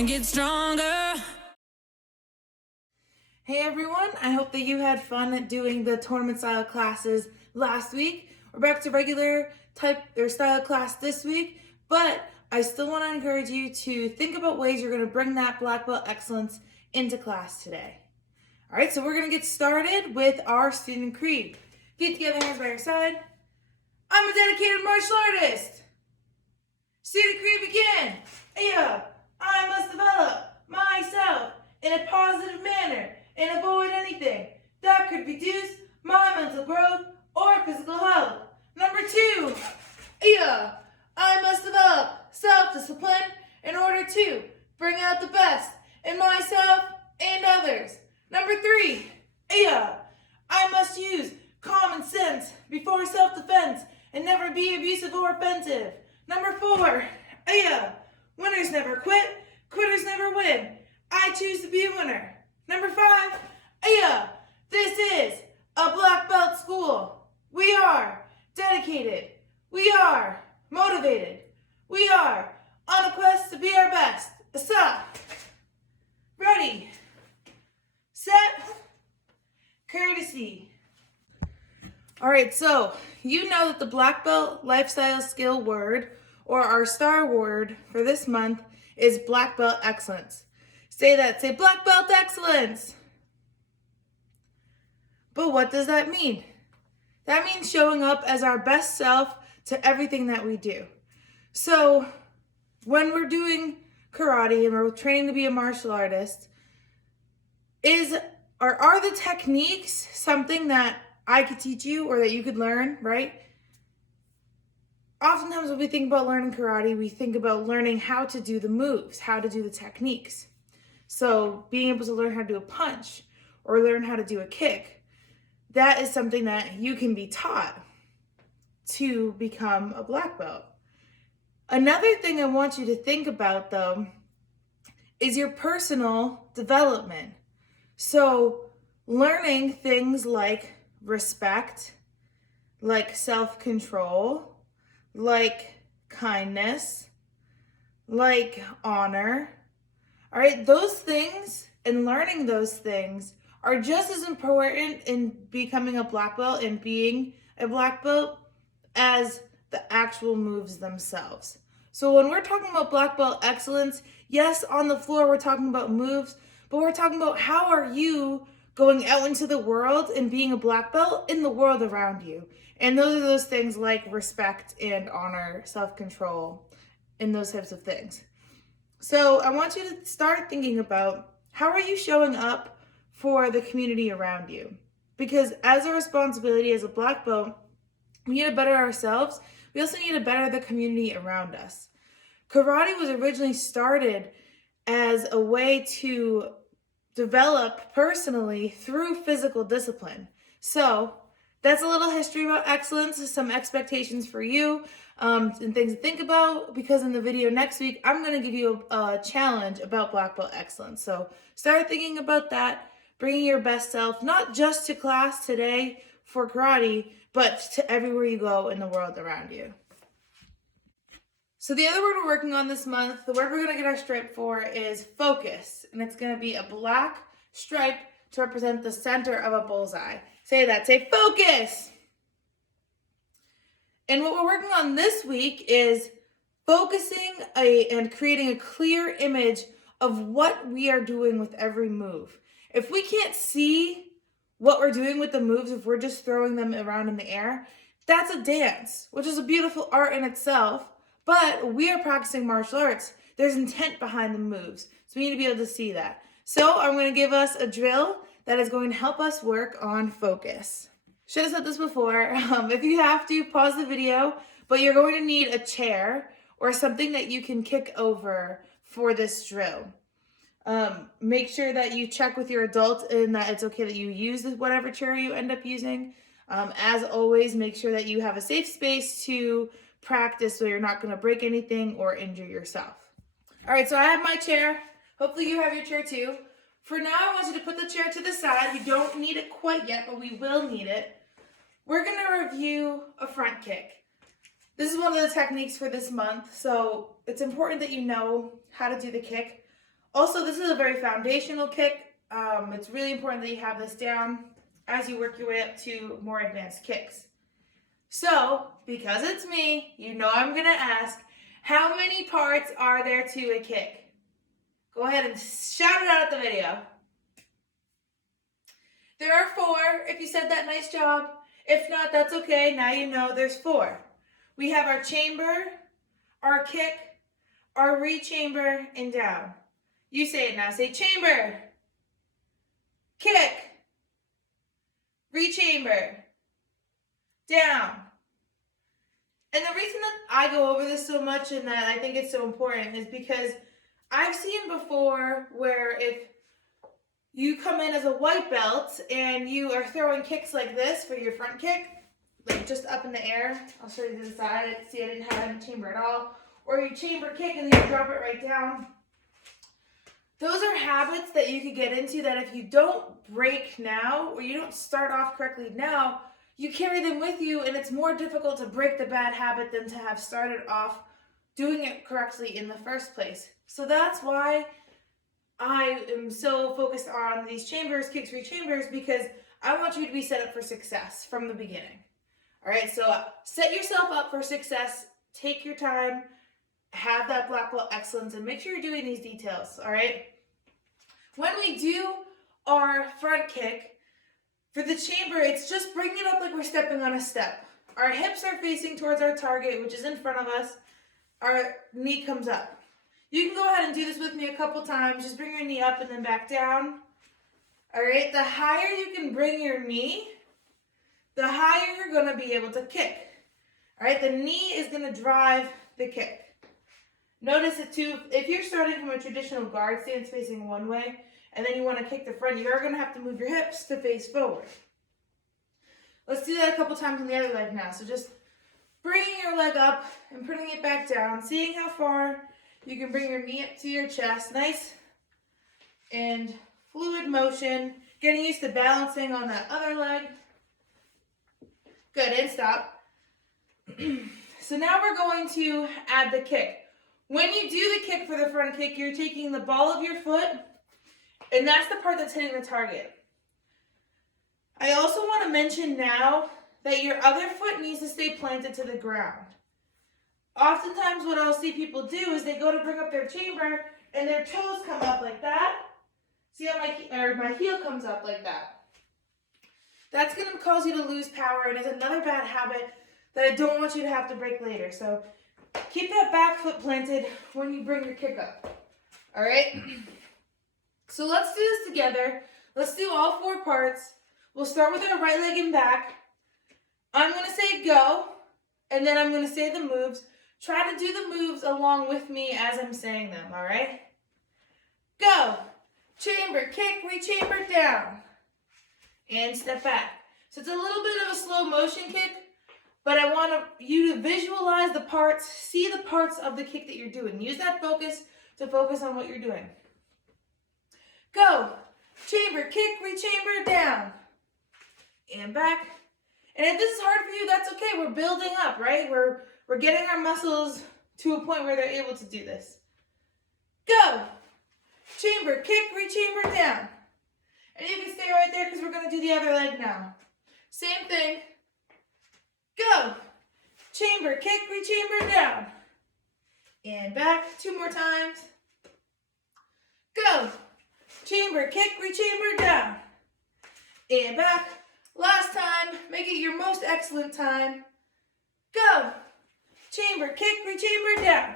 gonna get stronger. Hey everyone, I hope that you had fun doing the tournament style classes last week. We're back to regular type or style class this week, but I still want to encourage you to think about ways you're going to bring that black belt excellence into class today. All right, so we're going to get started with our student creed. Feet together, hands by your side. I'm a dedicated martial artist. Student creed begin. I must develop myself in a positive manner and avoid anything that could reduce my mental growth or physical health. Number 2, I must develop self-discipline in order to bring out the best in myself and others. Number 3, I must use common sense before self-defense and never be abusive or offensive. Number 4, winners never quit, quitters never win. I choose to be a winner. Number 5, this is a black belt school. We are dedicated. We are motivated. We are on a quest to be our best. Asa. Ready. Set. Courtesy. All right, so you know that the black belt lifestyle skill word, or our star word for this month, is black belt excellence. Say that. Say black belt excellence. But what does that mean? That means showing up as our best self to everything that we do. So when we're doing karate and we're training to be a martial artist, are the techniques something that I could teach you or that you could learn, right? Oftentimes when we think about learning karate, we think about learning how to do the moves, how to do the techniques. So being able to learn how to do a punch or learn how to do a kick, that is something that you can be taught to become a black belt. Another thing I want you to think about, though, is your personal development. So learning things like respect, like self-control, like kindness, like honor. All right, those things and learning those things are just as important in becoming a black belt and being a black belt as the actual moves themselves. So when we're talking about black belt excellence, yes, on the floor we're talking about moves, but we're talking about how are you going out into the world and being a black belt in the world around you. And those are those things like respect and honor, self-control, and those types of things. So I want you to start thinking about how are you showing up for the community around you? Because as a responsibility as a black belt, we need to better ourselves. We also need to better the community around us. Karate was originally started as a way to develop personally through physical discipline. So that's a little history about excellence, some expectations for you, and things to think about, because in the video next week, I'm going to give you a challenge about black belt excellence. So start thinking about that, bringing your best self, not just to class today for karate, but to everywhere you go in the world around you. So the other word we're working on this month, the word we're going to get our stripe for is focus. And it's going to be a black stripe to represent the center of a bullseye. Say that. Say focus. And what we're working on this week is focusing and creating a clear image of what we are doing with every move. If we can't see what we're doing with the moves, if we're just throwing them around in the air, that's a dance, which is a beautiful art in itself. But we are practicing martial arts. There's intent behind the moves. So we need to be able to see that. So I'm going to give us a drill that is going to help us work on focus. Should have said this before. If you have to, pause the video, but you're going to need a chair or something that you can kick over for this drill. Make sure that you check with your adult and that it's okay that you use whatever chair you end up using. As always, make sure that you have a safe space to practice so you're not going to break anything or injure yourself. All right, so I have my chair. Hopefully you have your chair too. For now, I want you to put the chair to the side. You don't need it quite yet, but we will need it. We're going to review a front kick. This is one of the techniques for this month, so it's important that you know how to do the kick. Also, this is a very foundational kick. It's really important that you have this down as you work your way up to more advanced kicks. So, because it's me, you know I'm going to ask, how many parts are there to a kick? Go ahead and shout it out at the video. There are 4. If you said that, nice job. If not, that's okay. Now you know there's 4. We have our chamber, our kick, our re-chamber, and down. You say it now. Say chamber, kick, re-chamber, down. And the reason that I go over this so much and that I think it's so important is because I've seen before where if you come in as a white belt and you are throwing kicks like this for your front kick, like just up in the air. I'll show you to the side. See, I didn't have any chamber at all. Or you chamber kick and then you drop it right down. Those are habits that you could get into that if you don't break now or you don't start off correctly now, you carry them with you and it's more difficult to break the bad habit than to have started off doing it correctly in the first place. So that's why I am so focused on these chambers, kicks, re-chambers, because I want you to be set up for success from the beginning. All right, so set yourself up for success. Take your time, have that black belt excellence, and make sure you're doing these details, all right? When we do our front kick, for the chamber, it's just bringing it up like we're stepping on a step. Our hips are facing towards our target, which is in front of us. Our knee comes up. You can go ahead and do this with me a couple times. Just bring your knee up and then back down. All right, the higher you can bring your knee, the higher you're going to be able to kick. All right, the knee is going to drive the kick. Notice it too, if you're starting from a traditional guard stance facing one way, and then you want to kick the front, you're going to have to move your hips to face forward. Let's do that a couple times on the other leg now. So just bringing your leg up and putting it back down, seeing how far you can bring your knee up to your chest. Nice and fluid motion. Getting used to balancing on that other leg. Good, and stop. So now we're going to add the kick. When you do the kick for the front kick, you're taking the ball of your foot, and that's the part that's hitting the target. I also want to mention now that your other foot needs to stay planted to the ground. Oftentimes what I'll see people do is they go to bring up their chamber and their toes come up like that. See how my heel comes up like that. That's going to cause you to lose power and is another bad habit that I don't want you to have to break later. So keep that back foot planted when you bring your kick up. All right? So let's do this together. Let's do all 4 parts. We'll start with our right leg and back. I'm going to say go, and then I'm going to say the moves. Try to do the moves along with me as I'm saying them, all right? Go. Chamber, kick, re-chamber, down. And step back. So it's a little bit of a slow motion kick, but I want you to visualize the parts, see the parts of the kick that you're doing. Use that focus to focus on what you're doing. Go. Chamber, kick, re-chamber, down. And back. And if this is hard for you, that's okay. We're building up, right? We're getting our muscles to a point where they're able to do this. Go. Chamber, kick, re-chamber, down. And you can stay right there because we're going to do the other leg now. Same thing. Go. Chamber, kick, re-chamber, down. And back. 2 more times. Go. Chamber, kick, re-chamber, down. And back. Last time. Make it your most excellent time. Go. Chamber, kick, re-chamber, down.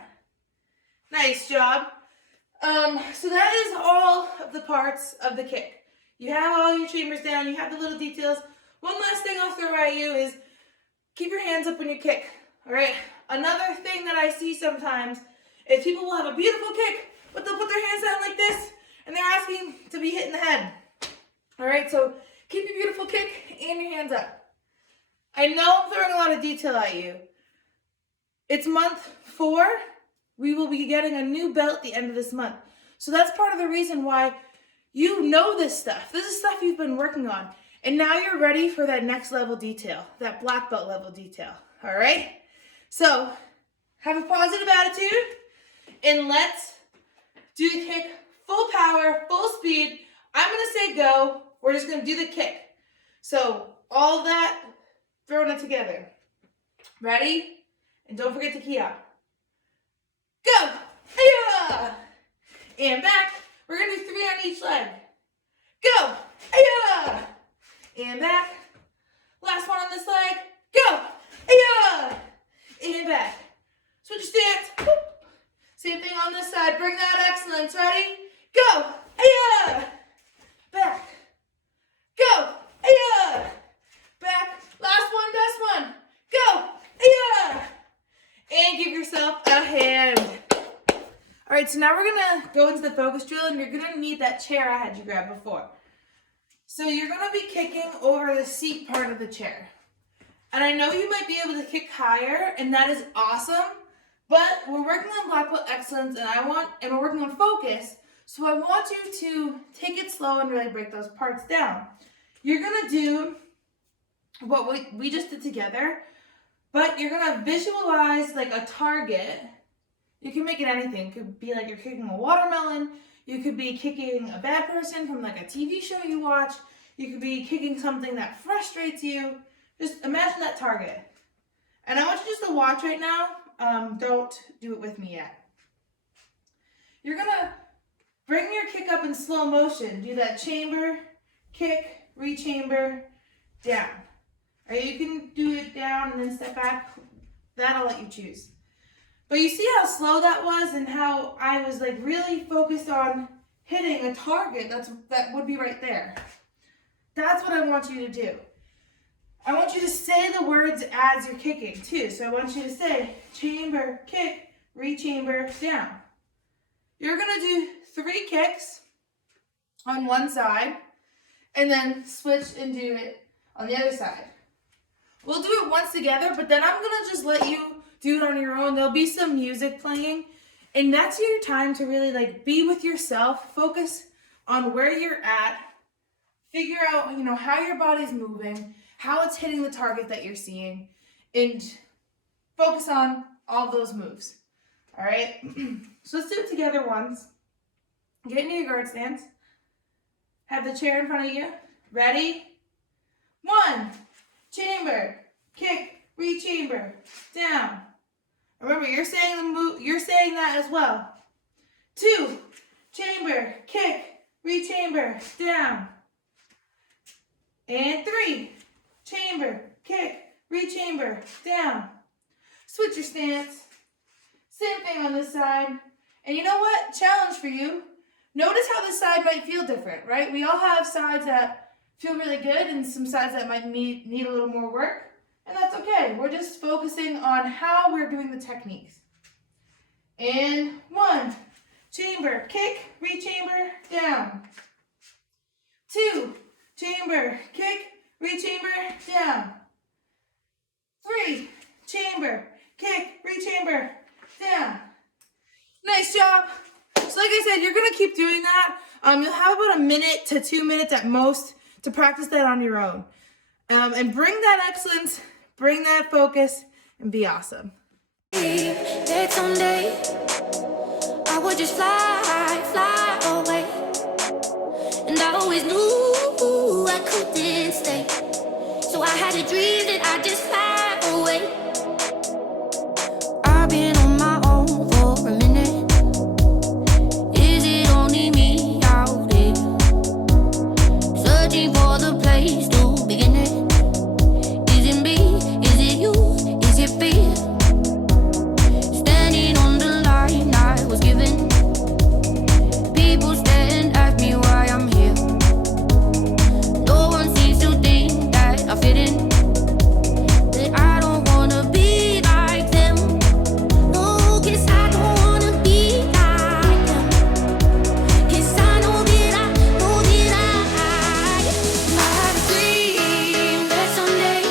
Nice job. So that is all of the parts of the kick. You have all your chambers down. You have the little details. One last thing I'll throw at you is keep your hands up when you kick. All right. Another thing that I see sometimes is people will have a beautiful kick, but they'll put their hands down like this, and they're asking to be hit in the head. All right. So keep your beautiful kick and your hands up. I know I'm throwing a lot of detail at you. It's month 4. We will be getting a new belt at the end of this month. So that's part of the reason why you know this stuff. This is stuff you've been working on. And now you're ready for that next level detail, that black belt level detail. All right? So have a positive attitude and let's do the kick full power, full speed. I'm gonna say go. We're just gonna do the kick. So all of that, throwing it together. Ready? And don't forget to key out. Go! Hi-ya! And back. We're gonna do 3 on each leg. Go! Hi-ya! And back. Last one on this leg. Go! Hi-ya! And back. Switch your stance. Whoop. Same thing on this side. Bring that excellence. Ready? Go! Hi-ya! Back. Go! Hi-ya! Back. Last one, best one. Go! Hi-ya! And give yourself a hand. All right, so now we're gonna go into the focus drill, and you're gonna need that chair I had you grab before. So you're gonna be kicking over the seat part of the chair. And I know you might be able to kick higher, and that is awesome, but we're working on black belt excellence, and we're working on focus, so I want you to take it slow and really break those parts down. You're gonna do what we just did together, but you're gonna visualize like a target. You can make it anything. It could be like you're kicking a watermelon. You could be kicking a bad person from like a TV show you watch. You could be kicking something that frustrates you. Just imagine that target. And I want you just to watch right now. Don't do it with me yet. You're gonna bring your kick up in slow motion. Do that chamber, kick, re-chamber, down. Or you can do it down and then step back. That I'll let you choose. But you see how slow that was and how I was like really focused on hitting a target that would be right there. That's what I want you to do. I want you to say the words as you're kicking too. So I want you to say chamber, kick, re-chamber, down. You're gonna do 3 kicks on one side and then switch and do it on the other side. We'll do it once together, but then I'm gonna just let you do it on your own. There'll be some music playing, and that's your time to really like be with yourself, focus on where you're at, figure out, how your body's moving, how it's hitting the target that you're seeing, and focus on all those moves. All right? So let's do it together once. Get into your guard stance. Have the chair in front of you. Ready? 1, chamber, kick, re-chamber, down. Remember, you're saying the move. You're saying that as well. 2, chamber, kick, re-chamber, down. And 3, chamber, kick, re-chamber, down. Switch your stance. Same thing on this side. And you know what? Challenge for you. Notice how this side might feel different, right? We all have sides that feel really good and some sides that might need a little more work. And that's okay. We're just focusing on how we're doing the techniques. And 1, chamber, kick, re-chamber, down. 2, chamber, kick, re-chamber, down. 3, chamber, kick, re-chamber, down. Nice job. So like I said, you're going to keep doing that. You'll have about 1 minute to 2 minutes at most to practice that on your own. And bring that excellence, bring that focus, and be awesome. That someday I would just fly away. And I always knew I couldn't stay. So I had a dream that I'd just fly away. I've been on my own for a minute. Is it only me out there? Searching for the place to begin it. Is it me? Is it you? Is it fear? Standing on the line I was given. People stare and ask me why I'm here. No one seems to think that I fit in. That I don't wanna be like them. No, 'cause I don't wanna be like them. 'Cause I know that I had a dream that someday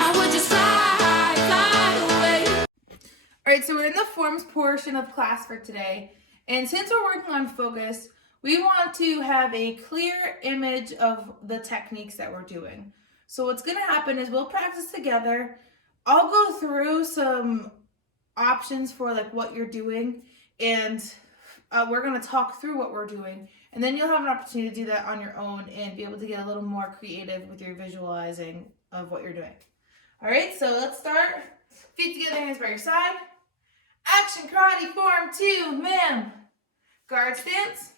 I would just fly away. All right, so we're in the forms portion of class for today. And since we're working on focus, we want to have a clear image of the techniques that we're doing. So what's going to happen is we'll practice together. I'll go through some options for like what you're doing and we're going to talk through what we're doing, and then you'll have an opportunity to do that on your own and be able to get a little more creative with your visualizing of what you're doing. All right, so let's start. Feet together, hands by your side. Action karate form 2, ma'am. Guard stance.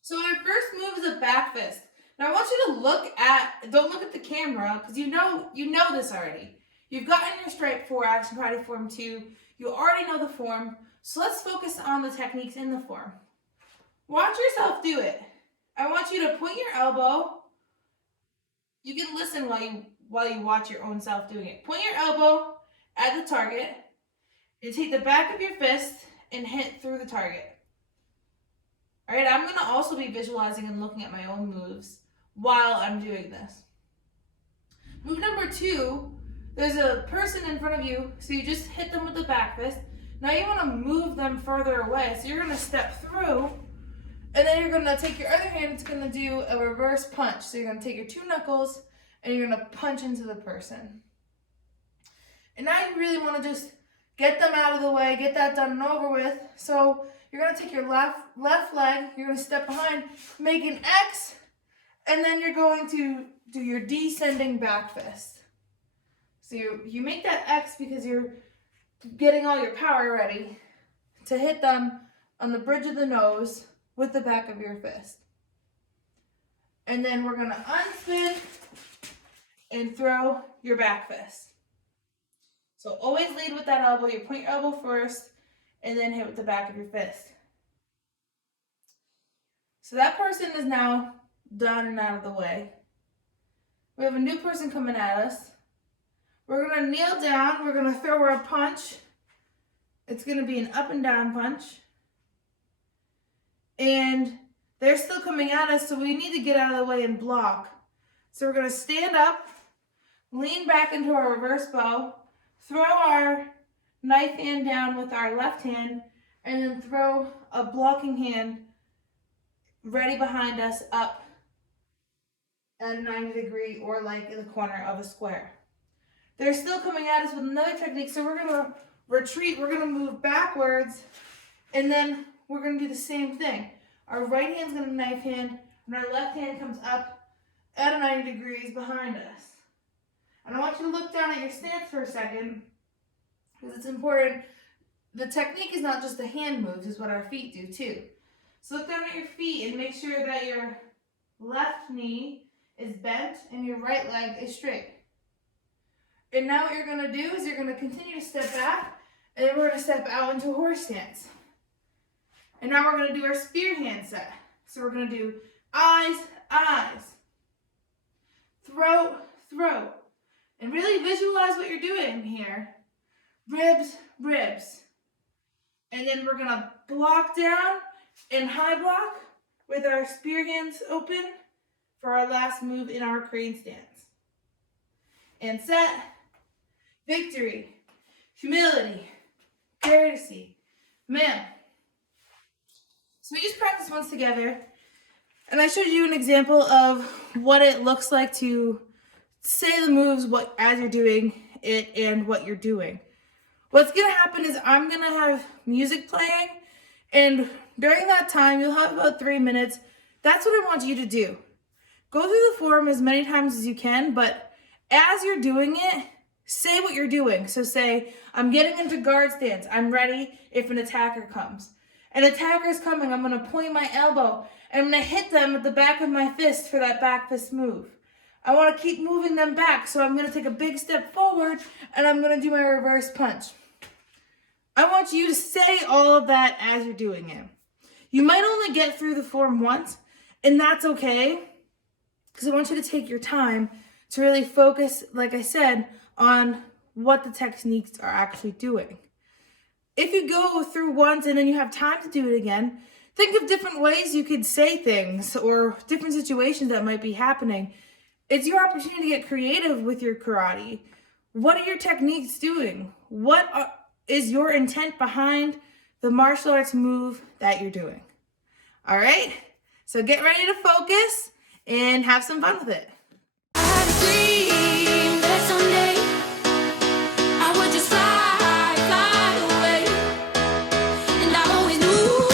So our first move is a back fist. Now I want you to don't look at the camera, because you know this already. You've gotten your stripe for action karate form 2. You already know the form. So let's focus on the techniques in the form. Watch yourself do it. I want you to point your elbow. You can listen while you watch your own self doing it. Point your elbow at the target and take the back of your fist and hit through the target. All right, I'm going to also be visualizing and looking at my own moves while I'm doing this. Move number 2, there's a person in front of you, so you just hit them with the back fist. Now you want to move them further away, so you're going to step through, and then you're going to take your other hand, it's going to do a reverse punch. So you're going to take your 2 knuckles, and you're going to punch into the person. And now you really want to just get them out of the way, get that done and over with. So you're going to take your left leg, you're going to step behind, make an X, and then you're going to do your descending back fist. So you make that X because you're getting all your power ready to hit them on the bridge of the nose with the back of your fist. And then we're going to unspin and throw your back fist. So always lead with that elbow. You point your elbow first and then hit with the back of your fist. So that person is now done and out of the way. We have a new person coming at us. We're going to kneel down. We're going to throw our punch. It's going to be an up and down punch. And they're still coming at us, so we need to get out of the way and block. So we're going to stand up, lean back into our reverse bow, throw our knife hand down with our left hand, and then throw a blocking hand ready behind us up at a 90-degree or like in the corner of a square. They're still coming at us with another technique, so we're going to retreat, we're going to move backwards, and then we're going to do the same thing. Our right hand's going to knife hand, and our left hand comes up at a 90 degrees behind us. And I want you to look down at your stance for a second, because it's important. The technique is not just the hand moves, it's what our feet do too. So look down at your feet and make sure that your left knee is bent and your right leg is straight. And now what you're going to do is you're going to continue to step back, and then we're going to step out into a horse stance. And now we're going to do our spear hand set. So we're going to do eyes, eyes, throat, throat. And really visualize what you're doing here. Ribs, ribs. And then we're going to block down and high block with our spear hands open for our last move in our crane stance. And set, victory, humility, courtesy, ma'am. So we just practiced once together, and I showed you an example of what it looks like to say the moves as you're doing it and what you're doing. What's going to happen is I'm going to have music playing, and during that time, you'll have about 3 minutes. That's what I want you to do. Go through the form as many times as you can, but as you're doing it, say what you're doing. So say, I'm getting into guard stance. I'm ready if an attacker comes. An attacker is coming. I'm going to point my elbow, and I'm going to hit them with the back of my fist for that back fist move. I want to keep moving them back, so I'm going to take a big step forward, and I'm going to do my reverse punch. I want you to say all of that as you're doing it. You might only get through the form once, and that's okay, because I want you to take your time to really focus, like I said, on what the techniques are actually doing. If you go through once and then you have time to do it again, think of different ways you could say things or different situations that might be happening. It's your opportunity to get creative with your karate. What are your techniques doing? What is your intent behind the martial arts move that you're doing? All right? So get ready to focus and have some fun with it. I had a dream that someday I would just fly away. And I always knew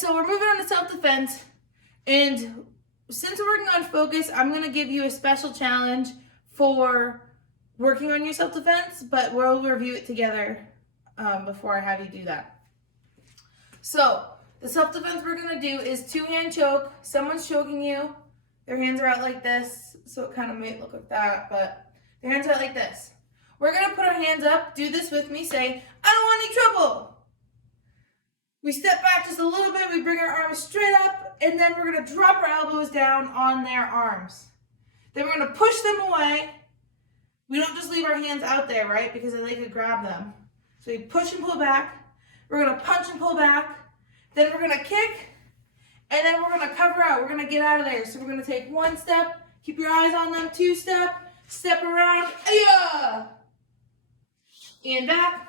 so we're moving on to self-defense. And since we're working on focus, I'm going to give you a special challenge for working on your self-defense, but we'll review it together before I have you do that. So the self-defense we're going to do is two-hand choke. Someone's choking you. Their hands are out like this, so it kind of might look like that, but their hands are out like this. We're going to put our hands up. Do this with me. Say, I don't want any trouble. We step back just a little bit. We bring our arms straight up, and then we're going to drop our elbows down on their arms. Then we're going to push them away. We don't just leave our hands out there, right? Because they could grab them. So we push and pull back. We're going to punch and pull back. Then we're going to kick. And then we're going to cover out. We're going to get out of there. So we're going to take one step. Keep your eyes on them. Two step. Step around. Ayah! And back.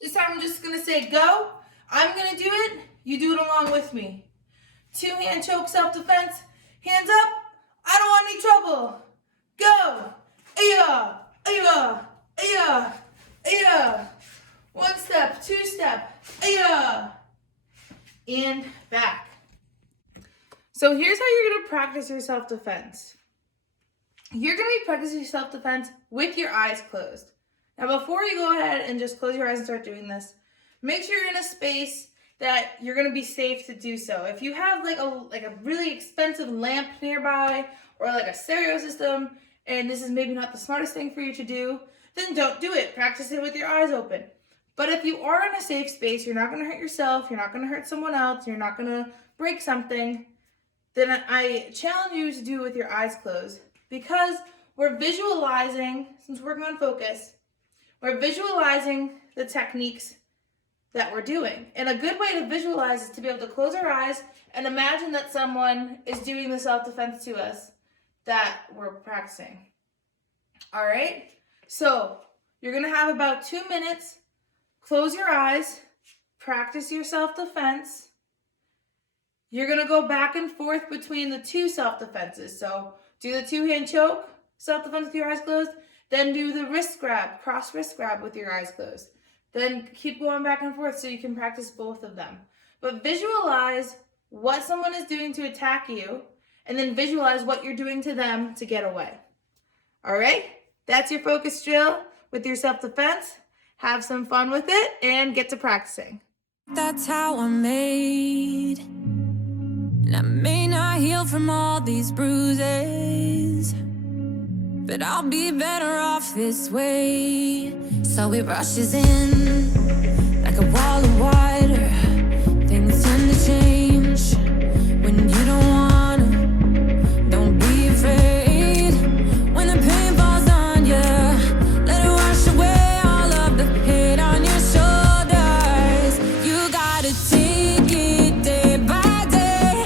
This time I'm just going to say go. I'm going to do it. You do it along with me. Two-hand choke self-defense. Hands up. I don't want any trouble. Go. Ayah, ayah, ayah, ayah. One step, two step, ayah. And back. So here's how you're going to practice your self-defense. You're going to be practicing your self-defense with your eyes closed. Now before you go ahead and just close your eyes and start doing this, make sure you're in a space that you're going to be safe to do so. If you have like a really expensive lamp nearby or like a stereo system, and this is maybe not the smartest thing for you to do, then don't do it. Practice it with your eyes open. But if you are in a safe space, you're not going to hurt yourself, you're not going to hurt someone else, you're not going to break something, then I challenge you to do it with your eyes closed, because we're visualizing, since we're working on focus, we're visualizing the techniques that we're doing. And a good way to visualize is to be able to close our eyes and imagine that someone is doing the self-defense to us that we're practicing. All right? So you're going to have about 2 minutes. Close your eyes. Practice your self-defense. You're going to go back and forth between the two self-defenses. So do the two-hand choke, self-defense with your eyes closed. Then do the wrist grab, cross wrist grab with your eyes closed. Then keep going back and forth so you can practice both of them. But visualize what someone is doing to attack you, and then visualize what you're doing to them to get away. All right? That's your focus drill with your self-defense. Have some fun with it and get to practicing. That's how I'm made. And I may not heal from all these bruises, but I'll be better off this way. So it rushes in like a wall of water. Things tend to change when you don't wanna. Don't be afraid when the pain falls on you. Let it wash away all of the pain on your shoulders. You gotta take it day by day.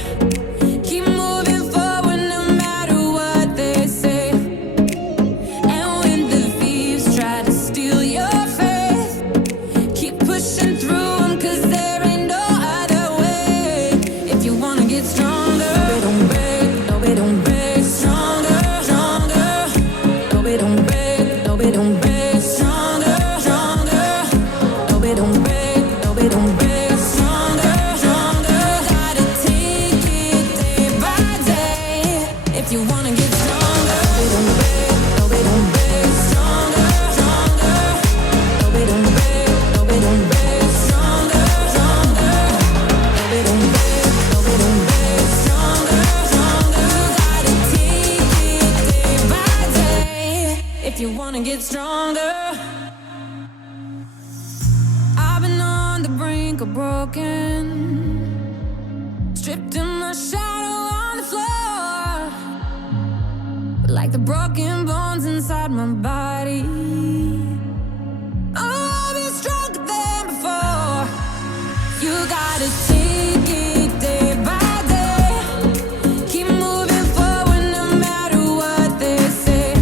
Keep moving forward no matter what they say. And when the thieves try to steal your faith, keep pushing through them, 'cause there ain't no other way. If you wanna get stronger, don't break, don't break. Stronger, stronger. Don't break, don't break. Stronger, stronger. Don't break, don't break. Stronger, stronger. Gotta take it day by day. If you wanna get stronger, don't break, don't break. Stronger, stronger. Don't break, don't break. Stronger, stronger. Don't break, don't break. Stronger, stronger. Gotta take it day by day. If you wanna get stronger. I've been on the brink of broken, stripped in my shadow on the floor, but like the broken bones inside my body, oh, I'll be stronger than before. You gotta take it day by day. Keep moving forward no matter what they say.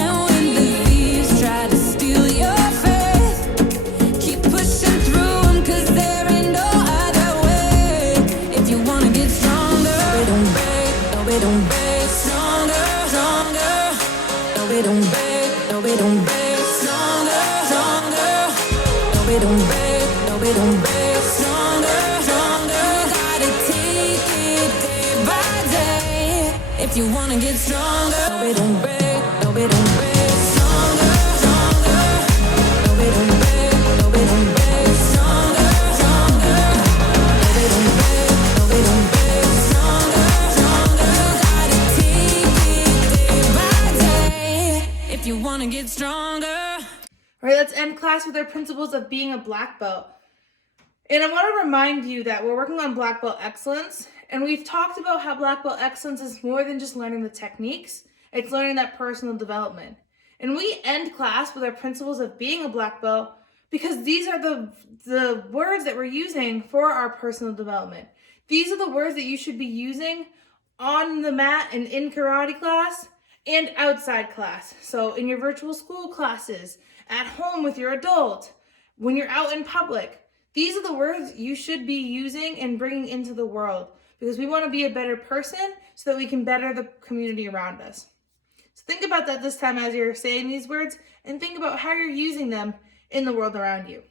And when the thieves try to steal your faith, keep pushing through them, 'cause there ain't no other way. If you wanna get stronger, don't break, don't break. Stronger, stronger. Don't break, don't break. Stronger, stronger. Don't break, don't break. Stronger, stronger. If you wanna get stronger, don't break, don't break, don't break. Stronger, stronger. Don't break, don't break, don't break, don't break. Stronger, stronger. Don't break, don't break, don't break, don't break. Stronger, stronger. Gotta take it day by day. If you wanna get stronger. All right, let's end class with our principles of being a black belt. And I want to remind you that we're working on black belt excellence, and we've talked about how black belt excellence is more than just learning the techniques, it's learning that personal development. And we end class with our principles of being a black belt because these are the words that we're using for our personal development. These are the words that you should be using on the mat and in karate class and outside class. So in your virtual school classes, at home with your adult, when you're out in public. These are the words you should be using and bringing into the world because we want to be a better person so that we can better the community around us. So think about that this time as you're saying these words and think about how you're using them in the world around you.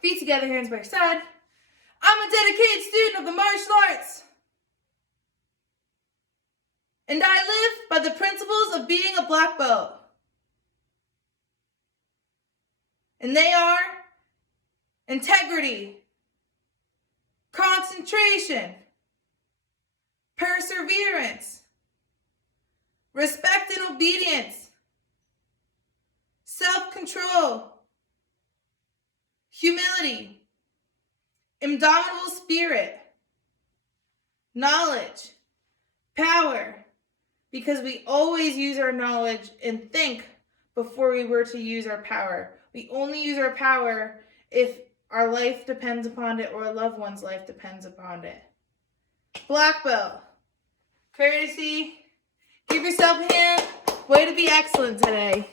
Feet together, hands by your side. I'm a dedicated student of the martial arts. And I live by the principles of being a black belt. And they are integrity, concentration, perseverance, respect and obedience, self-control, humility, indomitable spirit, knowledge, power, because we always use our knowledge and think before we were to use our power. We only use our power if our life depends upon it or a loved one's life depends upon it. Black belt. Courtesy. Give yourself a hand. Way to be excellent today.